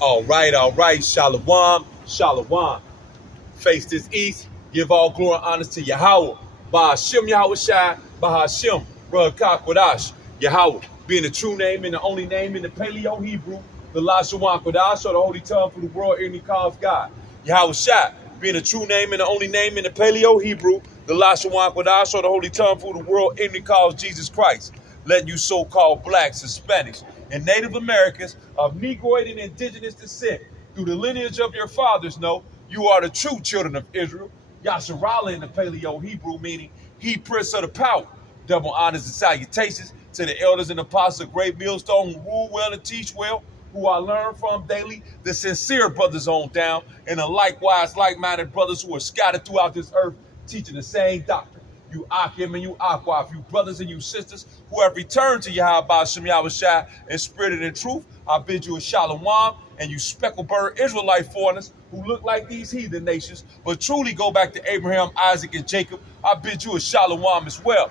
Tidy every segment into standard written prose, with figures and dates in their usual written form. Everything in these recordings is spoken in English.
All right. Shalom, shalom. Face this east. Give all glory and honor to Yahawah. Bahashim Yahawashi, Bahashim, Requireth. Yahawah, being the true name and the only name in the Paleo Hebrew, the Lashawan Kodash, or the holy tongue for the world, and he calls God. Yahawashi, being the true name and the only name in the Paleo Hebrew, the Lashawan Kodash, or the holy tongue for the world, and he calls Jesus Christ. Letting you so-called blacks, Hispanics, and Native Americans of Negroid and indigenous descent through the lineage of your fathers know you are the true children of Israel. Yasharallah in the Paleo Hebrew, meaning he prince of the power. Double honors and salutations to the elders and apostles of Great Millstone who rule well and teach well, who I learn from daily, the sincere brothers on down, and the likewise like-minded brothers who are scattered throughout this earth teaching the same doctrine. You Akim and you Aqua, you brothers and you sisters who have returned to Yahawah Shem Yahawashi in spirit and in truth, I bid you a shalom, and you speckled bird Israelite foreigners who look like these heathen nations, but truly go back to Abraham, Isaac, and Jacob, I bid you a shalom as well.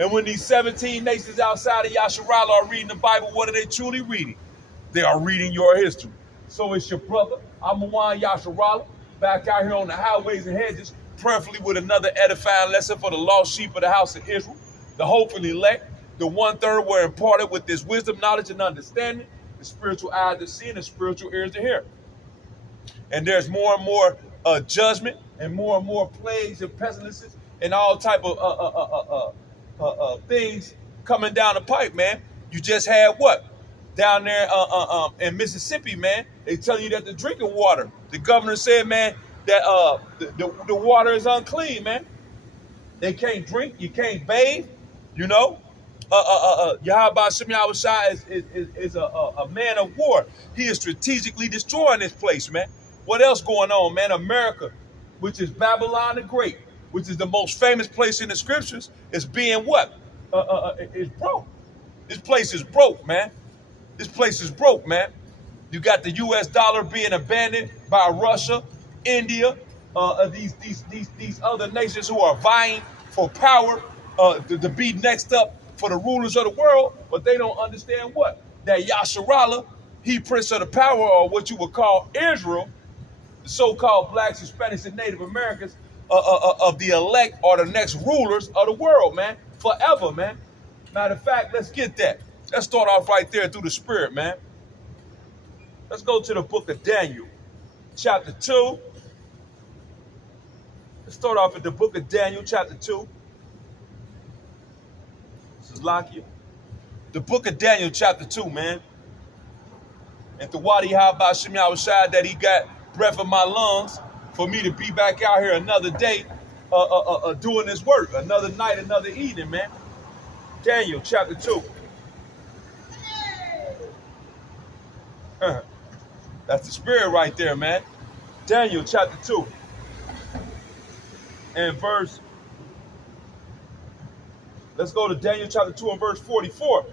And when these 17 nations outside of Yasharallah are reading the Bible, what are they truly reading? They are reading your history. So it's your brother, Amawan Yasharallah, back out here on the highways and hedges, prayerfully with another edifying lesson for the lost sheep of the house of Israel, the hopefully elect, the 1/3 were imparted with this wisdom, knowledge, and understanding, the spiritual eyes to see and the spiritual ears to hear. And there's more and more judgment and more plagues and pestilences and all type of things coming down the pipe, man. You just had what? Down there in Mississippi, man, they tell you that the drinking water, the governor said, man, that the water is unclean, man. They can't drink, you can't bathe, you know. Yahawah Shem Yahawashi is a man of war. He is strategically destroying this place, man. What else going on, man? America, which is Babylon the Great, which is the most famous place in the scriptures, is being what? Is broke. This place is broke, man. This place is broke, man. You got the U.S. dollar being abandoned by Russia, India, these other nations who are vying for power to be next up for the rulers of the world, but they don't understand what? That Yasharallah, he prince of the power, or what you would call Israel, the so-called blacks, Hispanics, and Native Americans of the elect are the next rulers of the world, man, forever, man. Matter of fact, let's get that. Let's start off right there through the spirit, man. Let's go to the book of Daniel, chapter 2. Let's start off at the book of Daniel, chapter 2. This is Lakia. The book of Daniel, chapter 2, man. And the Wadi Yahawah Shem Yahawashi that he got breath in my lungs for me to be back out here another day doing this work. Another night, another evening, man. Daniel, chapter 2. That's the spirit right there, man. Daniel, chapter 2. And verse, let's go to Daniel chapter 2 and verse 44.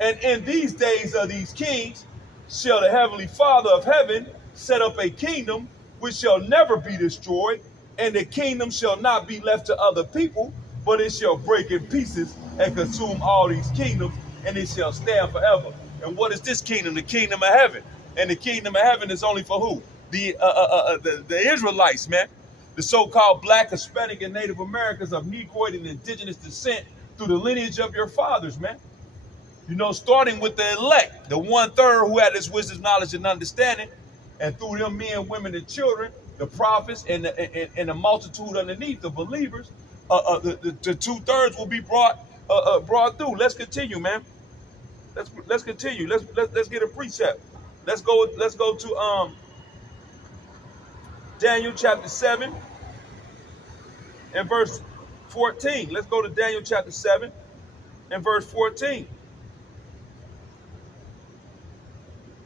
And in these days of these kings shall the heavenly Father of heaven set up a kingdom which shall never be destroyed, and the kingdom shall not be left to other people, but it shall break in pieces and consume all these kingdoms, and it shall stand forever. And what is this kingdom? The kingdom of heaven. And the kingdom of heaven is only for who? The Israelites, man. The so-called black, Hispanic, and Native Americans of Negroid and indigenous descent through the lineage of your fathers, man. You know, starting with the elect, the 1/3 who had this wisdom, knowledge, and understanding, and through them men, women, and children, the prophets, and the multitude underneath, the believers, the 2/3 will be brought through. Let's continue, man. Let's continue. Let's get a precept. Let's go to Daniel chapter 7 and verse 14. Let's go to Daniel chapter 7 and verse 14.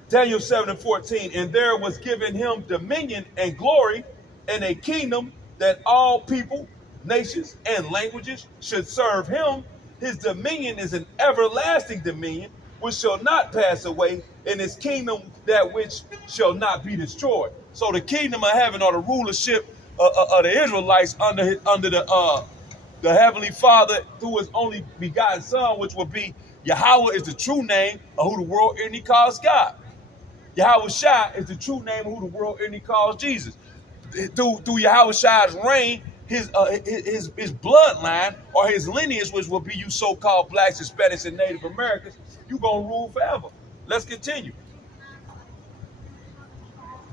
Daniel 7 and 14. And there was given him dominion and glory and a kingdom that all people, nations, and languages should serve him. His dominion is an everlasting dominion which shall not pass away, and his kingdom that which shall not be destroyed. So the kingdom of heaven, or the rulership of the Israelites under the heavenly Father through his only begotten Son, which will be Yahawah, is the true name of who the world only calls God. Yahawashi is the true name of who the world enemy calls Jesus. Through Yahawashi's reign, his bloodline or his lineage, which will be you so-called blacks, Hispanics, and Native Americans, you gonna rule forever. Let's continue.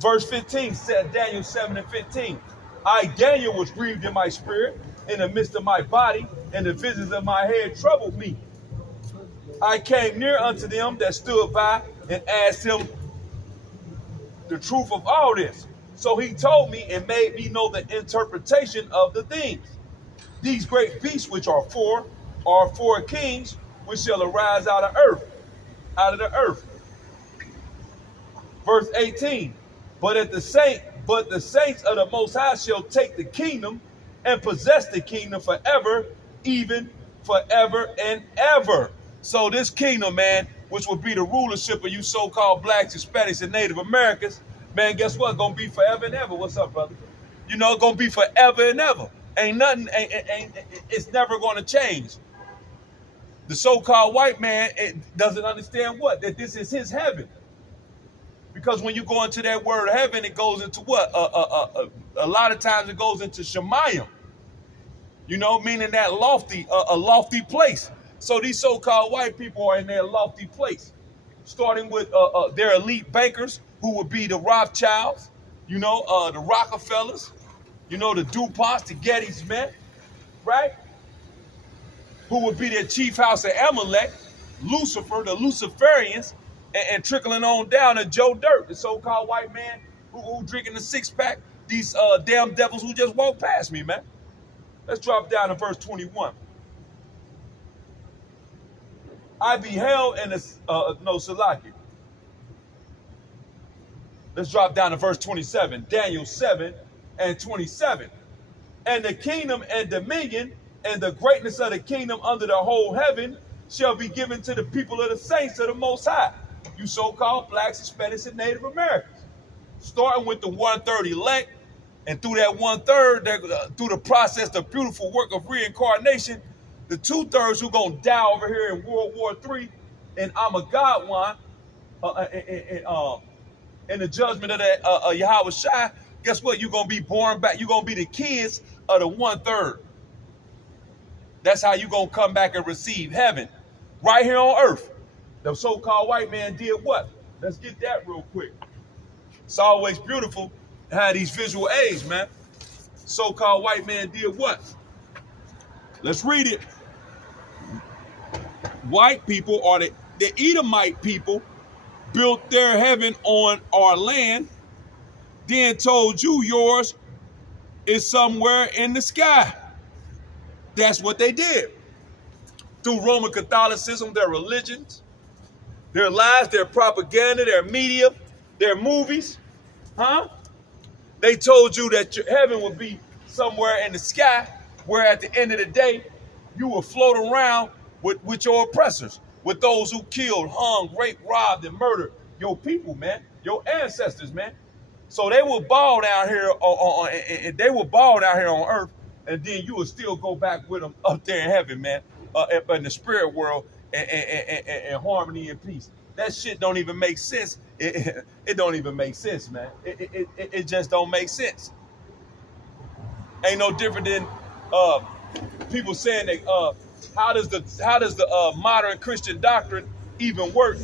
Verse 15 said, Daniel 7 and 15. I, Daniel, was grieved in my spirit, in the midst of my body, and the visions of my head troubled me. I came near unto them that stood by and asked him the truth of all this. So he told me and made me know the interpretation of the things. These great beasts which are four kings which shall arise out of the earth. Verse 18. But the saints of the Most High shall take the kingdom and possess the kingdom forever, even forever and ever. So this kingdom, man, which will be the rulership of you so-called blacks, Hispanics, and Native Americans, man, guess what? Gonna be forever and ever. What's up, brother? You know, gonna be forever and ever. Ain't nothing, it's never gonna change. The so-called white man doesn't understand what? That this is his heaven. Because when you go into that word heaven, it goes into what? A lot of times it goes into Shemayim. You know, meaning that lofty, a lofty place. So these so-called white people are in their lofty place. Starting with their elite bankers, who would be the Rothschilds, you know, the Rockefellers, you know, the DuPonts, the Gettysmen, right? Who would be their chief house of Amalek, Lucifer, the Luciferians, and trickling on down to Joe Dirt, the so-called white man who drinking the six-pack, these damn devils who just walked past me, man. Let's drop down to verse 21. I beheld in Salaki. Let's drop down to verse 27. Daniel 7 and 27. And the kingdom and dominion and the greatness of the kingdom under the whole heaven shall be given to the people of the saints of the Most High. You so-called blacks, Hispanics, and Native Americans. Starting with the 1/3 elect, and through that 1/3, through the process, the beautiful work of reincarnation, the 2/3 who gonna die over here in World War III and Armageddon, in the judgment of the Yahawashi, guess what? You're gonna be born back. You're gonna be the kids of the 1/3. That's how you're gonna come back and receive heaven, right here on earth. The so-called white man did what? Let's get that real quick. It's always beautiful to have these visual aids, man. So-called white man did what? Let's read it. White people, or the Edomite people, built their heaven on our land, then told you yours is somewhere in the sky. That's what they did. Through Roman Catholicism, their religions, their lies, their propaganda, their media, their movies, They told you that your heaven would be somewhere in the sky, where at the end of the day, you will float around with your oppressors, with those who killed, hung, raped, robbed, and murdered your people, man, your ancestors, man. So they will ball down here on earth, and then you will still go back with them up there in heaven, man, in the spirit world, and harmony and peace. That shit don't even make sense. It don't even make sense, man. It just don't make sense. Ain't no different than people saying that how does the modern Christian doctrine even work,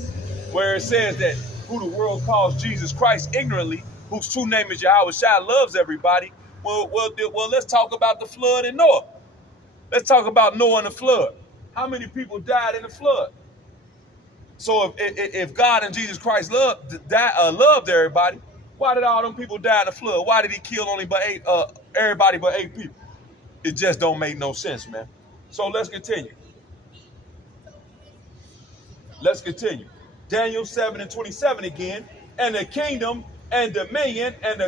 where it says that who the world calls Jesus Christ ignorantly, whose true name is Yahawashi, loves everybody. Well, let's talk about the flood and Noah. Let's talk about Noah and the flood. How many people died in the flood? So if God and Jesus Christ loved everybody, why did all them people die in the flood? Why did he kill everybody but 8 people? It just don't make no sense, man. So let's continue. Let's continue. Daniel 7 and 27 again. And the kingdom and dominion and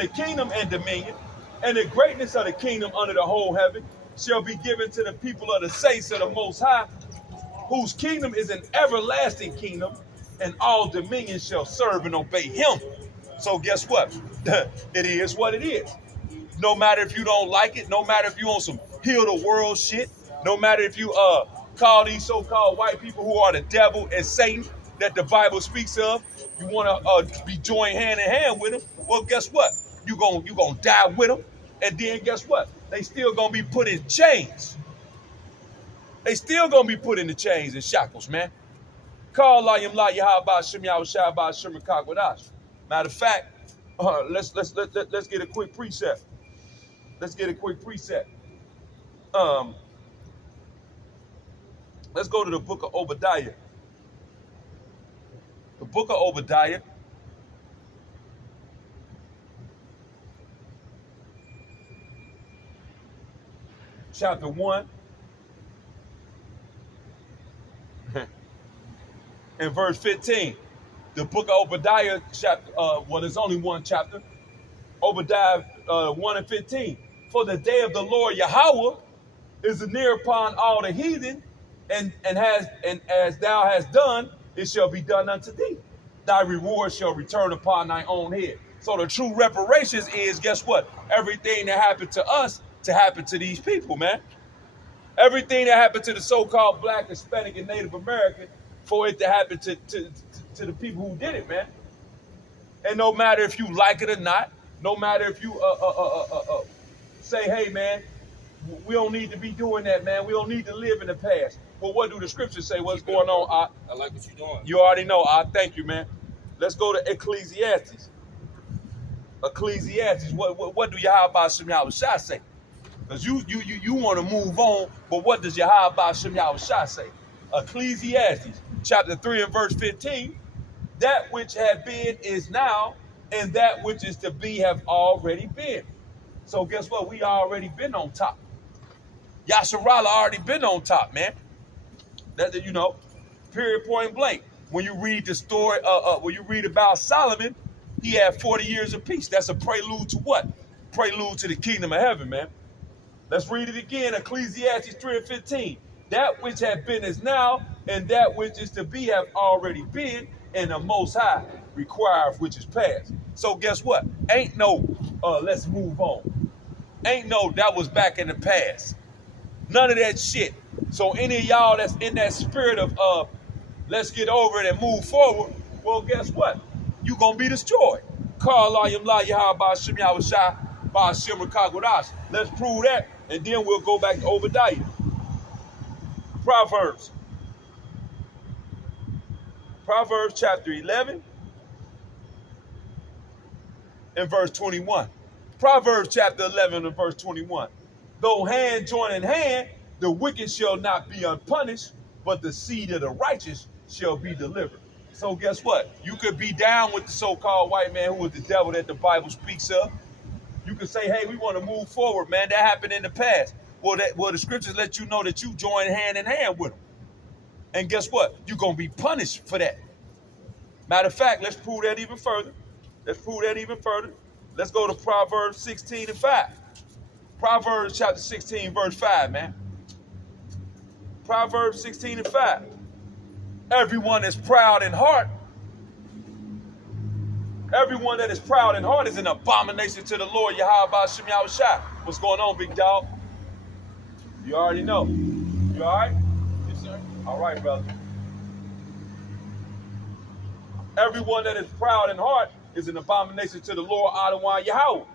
the kingdom and dominion and the greatness of the kingdom under the whole heaven shall be given to the people of the saints of the Most High, whose kingdom is an everlasting kingdom, and all dominions shall serve and obey him. So guess what? It is what it is. No matter if you don't like it, no matter if you on some heal the world shit, no matter if you call these so-called white people who are the devil and Satan, that the Bible speaks of, you want to be joined hand in hand with them, well, guess what? You gonna die with them, and then guess what? They still gonna be put in chains. They still gonna be put in the chains and shackles, man. Call la yam la Yahawah Shem Yahawashi ba Shem Requireth. Matter of fact, let's get a quick precept. Let's get a quick precept. Let's go to the book of Obadiah. The book of Obadiah. Chapter 1. And verse 15. The book of Obadiah, chapter, well, there's only one chapter. Obadiah 1 and 15. For the day of the Lord Yahawah is near upon all the heathen, and as thou hast done, it shall be done unto thee. Thy reward shall return upon thy own head. So the true reparations is, guess what? Everything that happened to us to happen to these people, man. Everything that happened to the so-called Black, Hispanic, and Native American, for it to happen to the people who did it, man. And no matter if you like it or not, no matter if you say, hey, man, we don't need to be doing that, man. We don't need to live in the past. Well, what do the scriptures say? What's going on? I like what you're doing. You already know. Thank you, man. Let's go to Ecclesiastes. Ecclesiastes. What do Yahawah Shem Yahawashi say? Because you want to move on, but what does Yahawah Shem Yahawashi say? Ecclesiastes chapter 3 and verse 15. That which had been is now, and that which is to be have already been. So guess what? We already been on top. Yasharala already been on top, man. That, you know, period, point blank. When you read the story, when you read about Solomon, he had 40 years of peace. That's a prelude to what? Prelude to the kingdom of heaven, man. Let's read it again. Ecclesiastes 3 and 15. That which had been is now, and that which is to be have already been, and the Most High requireth which is past. So guess what? Ain't no, let's move on. Ain't no, that was back in the past. None of that shit. So any of y'all that's in that spirit of, let's get over it and move forward, well, guess what? You gonna be destroyed. Call la yam la Yahawah Shem Yahawashi ba Shem Requireth. Let's prove that, and then we'll go back to Obadiah. Proverbs chapter 11 and verse 21. Proverbs chapter 11 and verse 21. Though hand join in hand, the wicked shall not be unpunished, but the seed of the righteous shall be delivered. So guess what? You could be down with the so-called white man who was the devil that the Bible speaks of. You could say, hey, we want to move forward, man. That happened in the past. Well, the scriptures let you know that you join hand in hand with them. And guess what? You're going to be punished for that. Matter of fact, let's prove that even further. Let's go to Proverbs 16 and 5. Proverbs chapter 16, verse 5, man. Proverbs 16 and 5. Everyone that's proud in heart, everyone that is proud in heart is an abomination to the Lord Yahawah Shem Yahawashi. What's going on, big dog? You already know. You all right? Yes, sir. All right, brother. Everyone that is proud in heart is an abomination to the Lord Adonai Yahawah.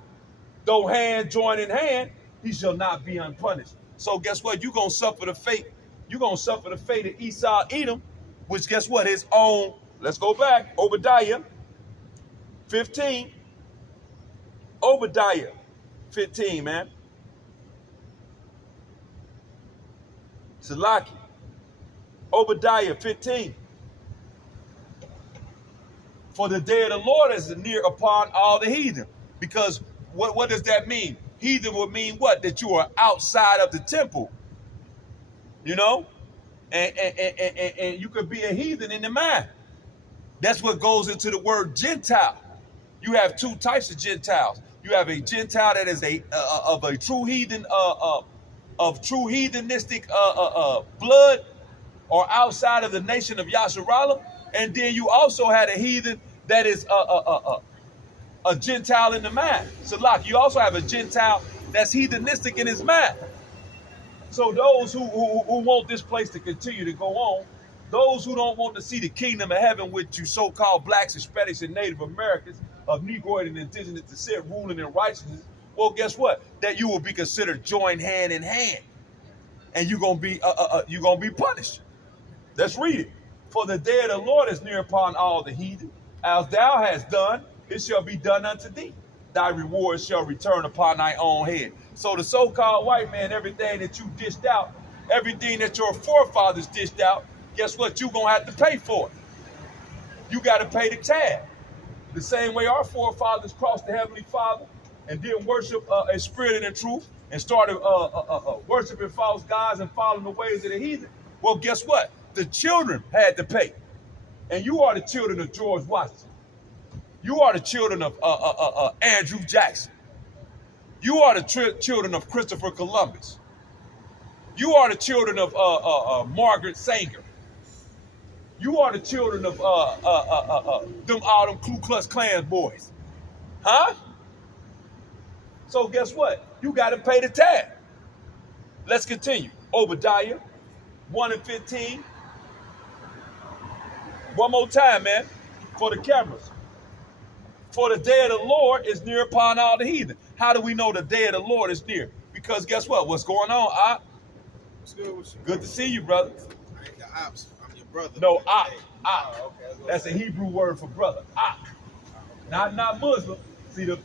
Though hand join in hand, he shall not be unpunished. So guess what? You're going to suffer the fate. You're going to suffer the fate of Esau Edom, which guess what? His own, let's go back, Obadiah 15. Obadiah 15, man. Salaki. Obadiah 15. For the day of the Lord is near upon all the heathen. Because what does that mean? Heathen would mean what? That you are outside of the temple. You know? And you could be a heathen in the mind. That's what goes into the word Gentile. You have two types of Gentiles. You have a Gentile that is of a true heathen, of true heathenistic blood, or outside of the nation of Yasharala. And then you also had a heathen that is a Gentile in the mind. So, like, you also have a Gentile that's heathenistic in his mind. So those who want this place to continue to go on, Those who don't want to see the kingdom of heaven with you so-called blacks, Hispanics, and Native Americans of Negroid and indigenous descent ruling in righteousness, well, guess what? That you will be considered joined hand in hand, and you're gonna be punished. Let's read it. For the day of the Lord is near upon all the heathen. As thou hast done, it shall be done unto thee. Thy reward shall return upon thy own head. So the so-called white man, everything that you dished out, everything that your forefathers dished out, guess what? You're going to have to pay for it. You got to pay the tab. The same way our forefathers crossed the Heavenly Father and didn't worship in spirit and in truth and started worshiping false gods and following the ways of the heathen. Well, guess what? The children had to pay. And you are the children of George Washington. You are the children of Andrew Jackson. You are the children of Christopher Columbus. You are the children of Margaret Sanger. You are the children of all them Ku Klux Klan boys. Huh? So guess what? You got to pay the tab. Let's continue. Obadiah 1 and 15. One more time, man, for the cameras. For the day of the Lord is near upon all the heathen. How do we know the day of the Lord is near? Because guess what? What's going on, Op? What's good with you? Good to see you, brother. I ain't the ops. I'm your brother. No, Op. Op. Oh, okay. That's a Hebrew word for brother. Op. Not Muslim. See, the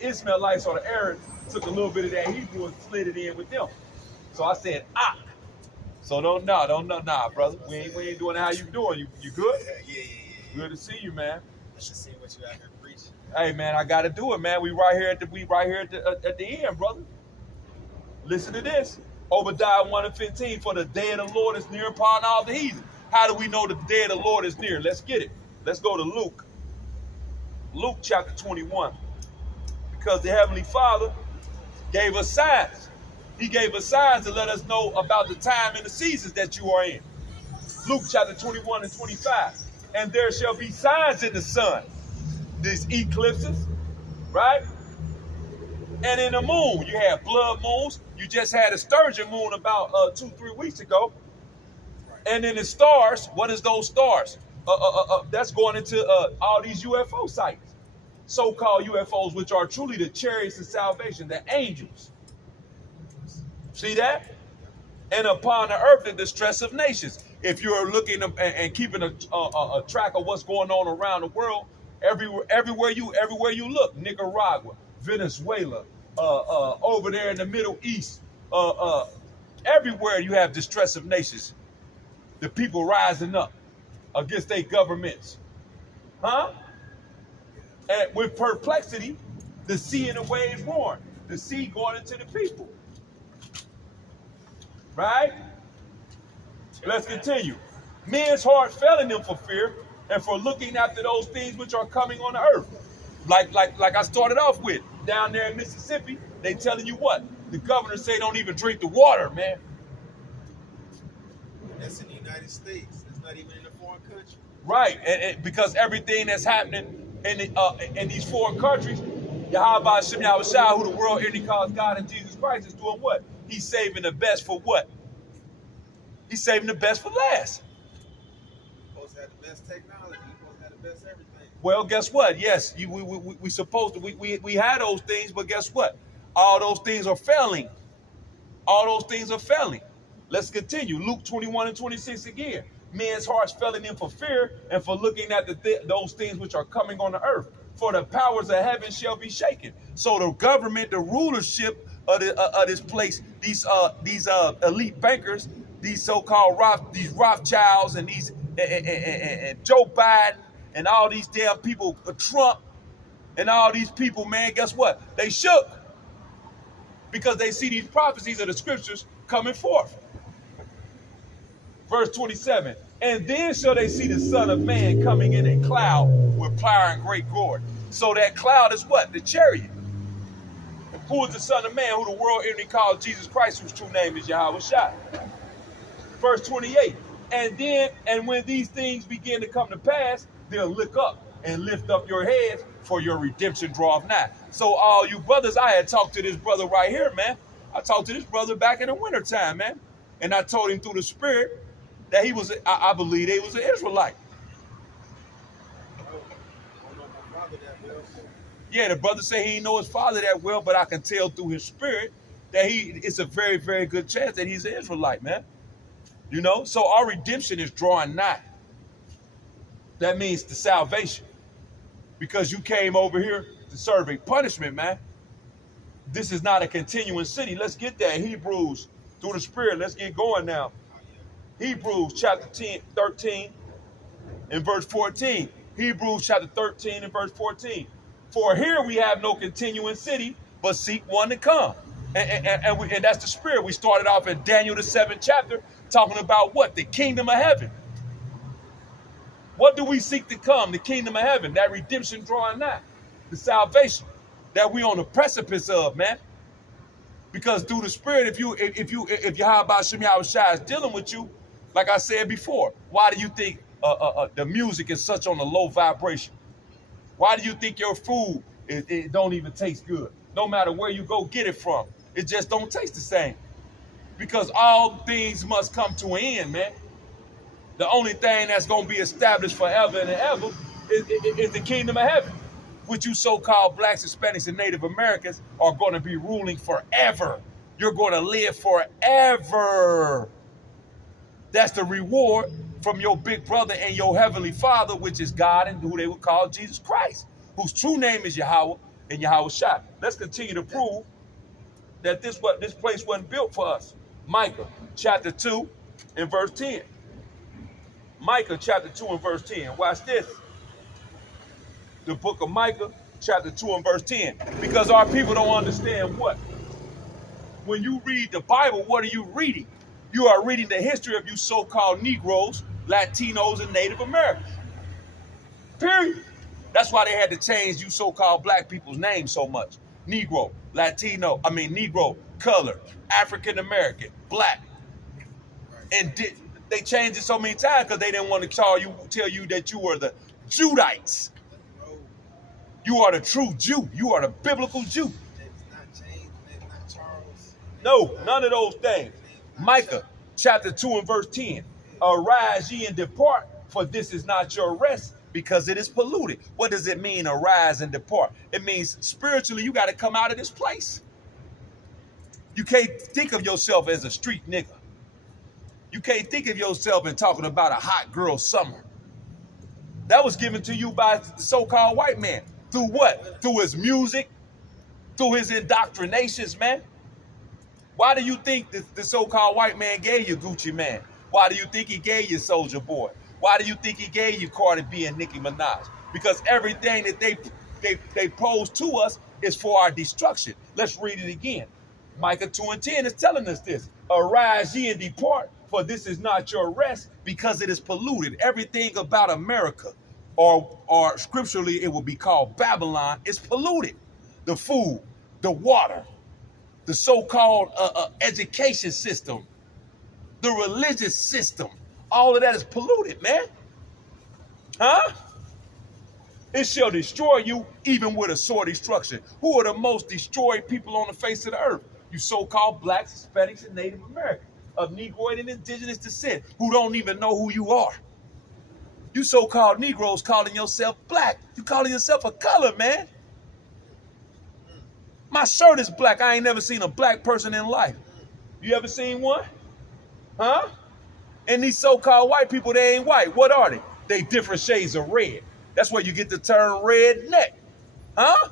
Ishmaelites or the Arabs took a little bit of that Hebrew and slid it in with them. So I said Op. So don't, brother. We ain't doing how you doing. You good? Yeah. Good to see you, man. I should see what you out here preaching. Hey, man, I got to do it, man. We right here at the end, brother. Listen to this. Obadiah 1 and 15. For the day of the Lord is near upon all the heathen. How do we know the day of the Lord is near? Let's get it. Let's go to Luke. Luke chapter 21. Because the Heavenly Father gave us signs. He gave us signs to let us know about the time and the seasons that you are in. Luke chapter 21 and 25. And there shall be signs in the sun. These eclipses, right? And in the moon, you have blood moons. You just had a sturgeon moon about 2-3 weeks ago. And in the stars, what is those stars? That's going into all these UFO sites. So-called UFOs, which are truly the chariots of salvation, the angels. See that? And upon the earth, the distress of nations. If you're looking and keeping a track of what's going on around the world, everywhere you look, Nicaragua, Venezuela, over there in the Middle East, everywhere you have distress of nations. The people rising up against their governments. Huh? And with perplexity, the sea and the waves roaring. The sea going into the people. Right? Let's continue. Men's heart failing them for fear and for looking after those things which are coming on the earth. Like I started off with, down there in Mississippi, they telling you what? The governor say don't even drink the water, man. That's in the United States. That's not even in a foreign country. Right, and because everything that's happening in these foreign countries, Yahawah, Yahawashi, who the world only calls God and Jesus Christ, is doing what? He's saving the best for what? He's saving the best for last. You're supposed to have the best technology. You're supposed to have the best everything. Well, guess what? Yes, we supposed to. We had those things, but guess what? All those things are failing. All those things are failing. Let's continue. Luke 21 and 26 again. Men's hearts failing them for fear and for looking at those things which are coming on the earth. For the powers of heaven shall be shaken. So the government, the rulership of this place, these elite bankers, these so-called Rothschilds and these and Joe Biden and all these damn people, Trump and all these people, man, guess what? They shook because they see these prophecies of the scriptures coming forth. Verse 27, and then shall they see the Son of Man coming in a cloud with power and great glory. So that cloud is what? The chariot. Who is the Son of Man, who the world only calls Jesus Christ, whose true name is Yahawashi. Verse 28, and when these things begin to come to pass, they'll look up and lift up your heads, for your redemption draweth nigh. So all you brothers, I had talked to this brother right here, man. I talked to this brother back in the wintertime, man. And I told him through the Spirit that he was, I believe he was an Israelite. I don't know my father that well. So Yeah, the brother said he didn't know his father that well, but I can tell through his spirit that it's a very, very good chance that he's an Israelite, man. You know, so our redemption is drawing nigh. That means the salvation. Because you came over here to serve a punishment, man. This is not a continuing city. Let's get that. Hebrews, through the Spirit, let's get going now. Hebrews chapter 13 and verse 14. Hebrews chapter 13 and verse 14. For here we have no continuing city, but seek one to come. And that's the Spirit. We started off in Daniel, the 7th chapter, talking about what? The kingdom of heaven. What do we seek to come? The kingdom of heaven, that redemption drawing nigh, the salvation that we on the precipice of, man. Because through the Spirit, if Yahawashi is dealing with you, like I said before, why do you think the music is such on a low vibration? Why do you think your food it don't even taste good? No matter where you go get it from, it just don't taste the same. Because all things must come to an end, man. The only thing that's going to be established forever and ever is the kingdom of heaven, which you so-called blacks, Hispanics, and Native Americans are going to be ruling forever. You're going to live forever. That's the reward from your big brother and your heavenly Father, which is God and who they would call Jesus Christ, whose true name is Yahawah and Yahawashi. Let's continue to prove that this place wasn't built for us. Micah chapter 2 and verse 10. Micah chapter 2 and verse 10. Watch this. The book of Micah chapter 2 and verse 10. Because our people don't understand what? When you read the Bible, what are you reading? You are reading the history of you so-called Negroes, Latinos, and Native Americans. Period. That's why they had to change you so-called black people's names so much. Negro, Negro, color, African American, black. And they changed it so many times because they didn't want to tell you that you were the Judites. You are the true Jew. You are the biblical Jew. No, none of those things. Micah chapter 2 and verse 10. Arise ye and depart, for this is not your rest, because it is polluted. What does it mean, arise and depart? It means spiritually you got to come out of this place. You can't think of yourself as a street nigga. You can't think of yourself in talking about a hot girl summer. That was given to you by the so-called white man. Through what? Through his music, through his indoctrinations, man. Why do you think the so-called white man gave you Gucci Man? Why do you think he gave you Soulja Boy? Why do you think he gave you Cardi B and Nicki Minaj? Because everything that they pose to us is for our destruction. Let's read it again. Micah 2 and 10 is telling us this. Arise ye and depart, for this is not your rest, because it is polluted. Everything about America, or scripturally it will be called Babylon, is polluted. The food, the water, the so-called education system, the religious system, all of that is polluted, man. Huh? It shall destroy you even with a sore destruction. Who are the most destroyed people on the face of the earth? You so-called blacks, Hispanics, and Native Americans of Negroid and indigenous descent who don't even know who you are. You so-called Negroes calling yourself black. You calling yourself a color, man. My shirt is black. I ain't never seen a black person in life. You ever seen one? Huh? And these so-called white people, they ain't white. What are they? They different shades of red. That's where you get the term redneck. Huh?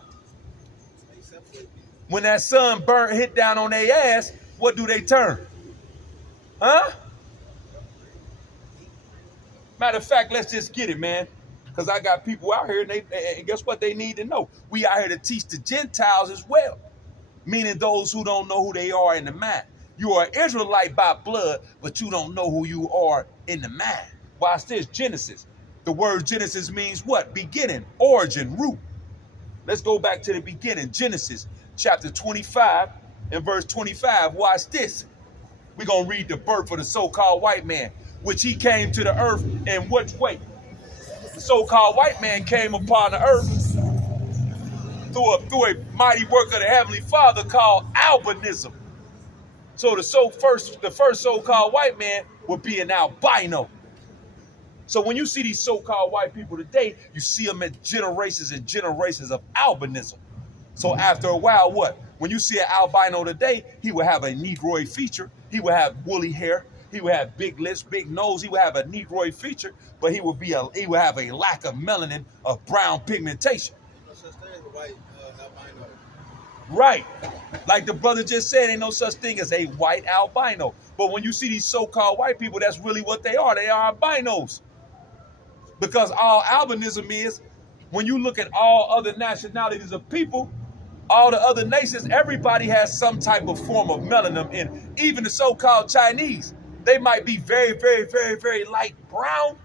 When that sun hit down on their ass, what do they turn? Huh? Matter of fact, let's just get it, man. Because I got people out here, and guess what they need to know? We out here to teach the Gentiles as well. Meaning those who don't know who they are in the mind. You are Israelite by blood, but you don't know who you are in the mind. Watch this, Genesis. The word Genesis means what? Beginning, origin, root. Let's go back to the beginning. Genesis chapter 25 and verse 25. Watch this. We're going to read the birth of the so-called white man, which he came to the earth in which way? The so-called white man came upon the earth through a mighty work of the Heavenly Father called albinism. So the first so-called white man would be an albino. So when you see these so-called white people today, you see them at generations and generations of albinism. So after a while, what? When you see an albino today, he would have a negroid feature. He would have woolly hair. He would have big lips, big nose. He would have a negroid feature, but he would have a lack of melanin, of brown pigmentation. No such thing as a white albino. Right. Like the brother just said, ain't no such thing as a white albino. But when you see these so-called white people, that's really what they are. They are albinos. Because all albinism is, when you look at all other nationalities of people, all the other nations, everybody has some type of form of melanin in. Even the so-called Chinese, they might be very, very, very, very light brown.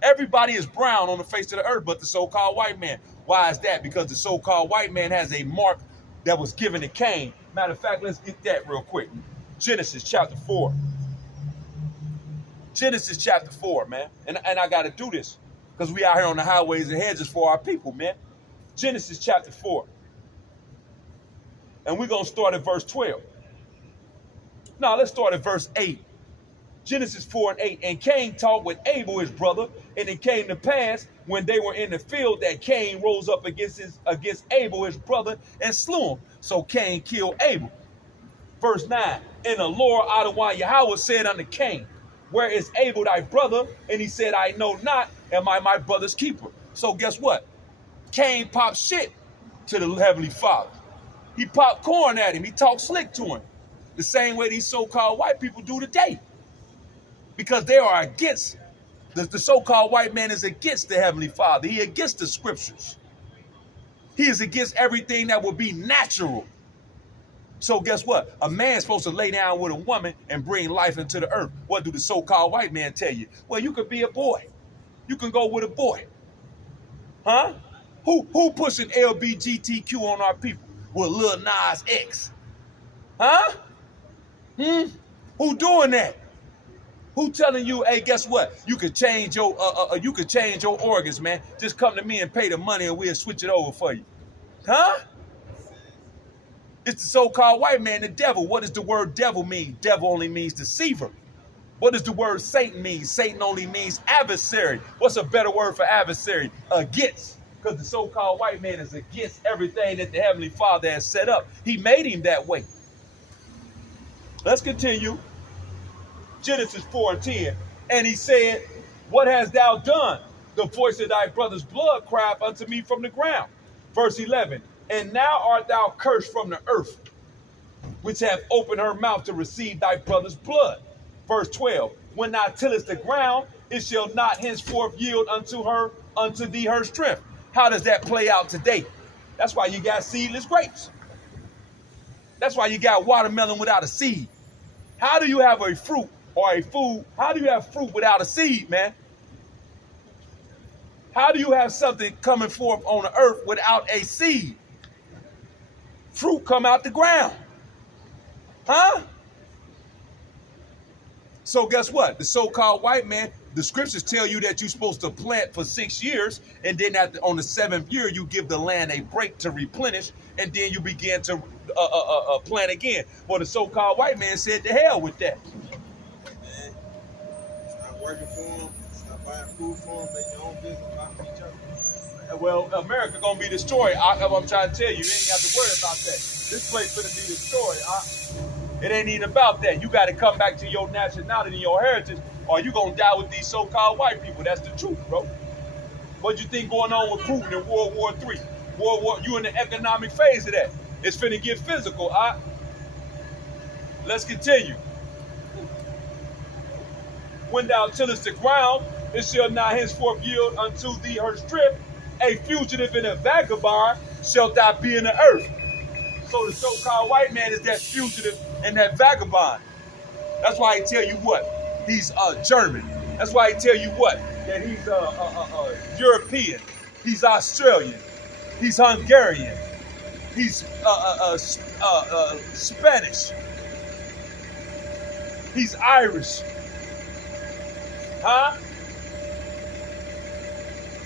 Everybody is brown on the face of the earth, but the so-called white man. Why is that? Because the so-called white man has a mark that was given to Cain. Matter of fact, let's get that real quick. Genesis chapter 4. Genesis chapter 4, man. And I got to do this because we out here on the highways and hedges for our people, man. Genesis chapter 4. And we're going to start at verse 12. Now, let's start at verse 8. Genesis 4 and 8. And Cain talked with Abel, his brother, and it came to pass when they were in the field that Cain rose up against Abel, his brother, and slew him. So Cain killed Abel. Verse 9. And the Lord Yahawah said unto Cain, where is Abel thy brother? And he said, I know not, am I my brother's keeper? So guess what? Cain popped shit to the Heavenly Father. He popped corn at him. He talked slick to him. The same way these so-called white people do today. Because they are against, the so-called white man is against the Heavenly Father. He against the scriptures. He is against everything that would be natural. So guess what? A man's supposed to lay down with a woman and bring life into the earth. What do the so-called white man tell you? Well, you could be a boy. You can go with a boy. Huh? Who pushing LBGTQ on our people? With Lil Nas X. Huh? Who doing that? Who telling you, hey, guess what? You can change your organs, man. Just come to me and pay the money and we'll switch it over for you. Huh? It's the so-called white man, the devil. What does the word devil mean? Devil only means deceiver. What does the word Satan mean? Satan only means adversary. What's a better word for adversary? Against. Because the so-called white man is against everything that the Heavenly Father has set up. He made him that way. Let's continue. Genesis 4 and 10. And he said, what hast thou done? The voice of thy brother's blood cried unto me from the ground. Verse 11. And now art thou cursed from the earth, which hath opened her mouth to receive thy brother's blood. Verse 12. When thou tillest the ground, it shall not henceforth yield unto thee her strength. How does that play out today? That's why you got seedless grapes. That's why you got watermelon without a seed. How do you have a fruit or a food? How do you have fruit without a seed, man? How do you have something coming forth on the earth without a seed? Fruit come out the ground. Huh? So guess what? The so-called white man, the scriptures tell you that you're supposed to plant for 6 years, and then on the 7th year, you give the land a break to replenish, and then you begin to plant again. Well, the so-called white man said, to hell with that. Man, stop working for them, stop buying food for them, make your own business, buy from each other. Well, America gonna be destroyed. I'm trying to tell you, you ain't got to worry about that. This place gonna be destroyed. It ain't even about that. You got to come back to your nationality and your heritage, or you gonna die with these so-called white people. That's the truth, bro. What you think going on with Putin in World War III? You in the economic phase of that. It's finna get physical. Let's continue. When thou tillest the ground, it shall not henceforth yield unto thee her strength. A fugitive and a vagabond shalt thou be in the earth. So the so-called white man is that fugitive and that vagabond. That's why he tell you what? He's German. That's why he tell you what? That he's European. He's Australian. He's Hungarian. He's Spanish. He's Irish. Huh?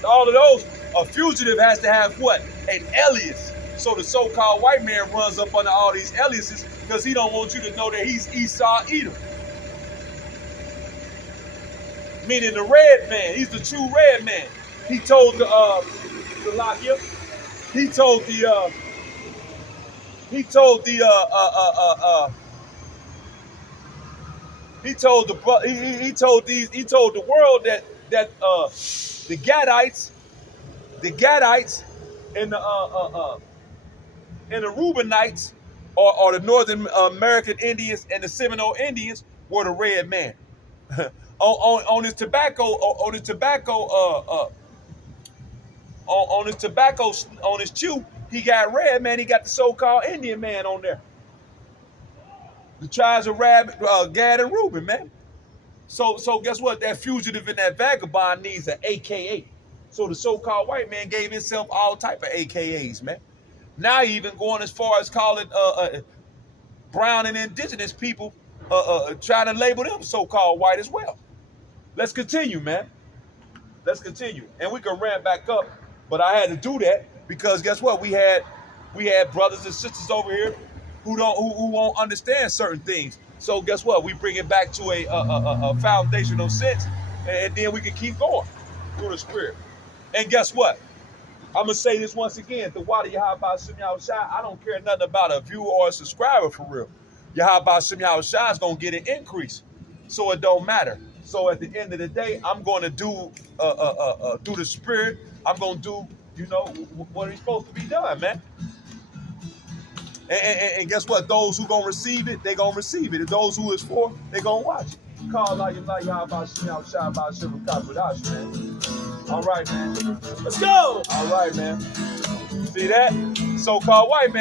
All of those, a fugitive has to have what? An alias. So the so-called white man runs up under all these aliases because he don't want you to know that he's Esau Edom. Meaning the red man. He's the true red man. He told the Salakia, he told the he told the he told the world that the Gadites and the Reubenites or the Northern American Indians and the Seminole Indians were the red man. on his tobacco on his chew, he got red man. He got the so-called Indian man on there. The tribes of Gad and Reuben, man. So guess what? That fugitive and that vagabond needs an AKA. So the so-called white man gave himself all type of AKAs, man. Now even going as far as calling brown and indigenous people, trying to label them so-called white as well. Let's continue, man. Let's continue, and we can ramp back up. But I had to do that because guess what? We had brothers and sisters over here who won't understand certain things. So guess what? We bring it back to a foundational sense, and then we can keep going through the spirit. And guess what? I'm gonna say this once again: the water Yahawashi, I don't care nothing about a viewer or a subscriber for real. Yahawashi is gonna get an increase, so it don't matter. So at the end of the day, I'm going to do through the spirit. I'm going to do, what is supposed to be done, man. And guess what? Those who gonna receive it, they gonna receive it. And those who is for, they gonna watch it. Call like Yahawashi, man. All right, man. Let's go. All right, man. See that? So-called white man.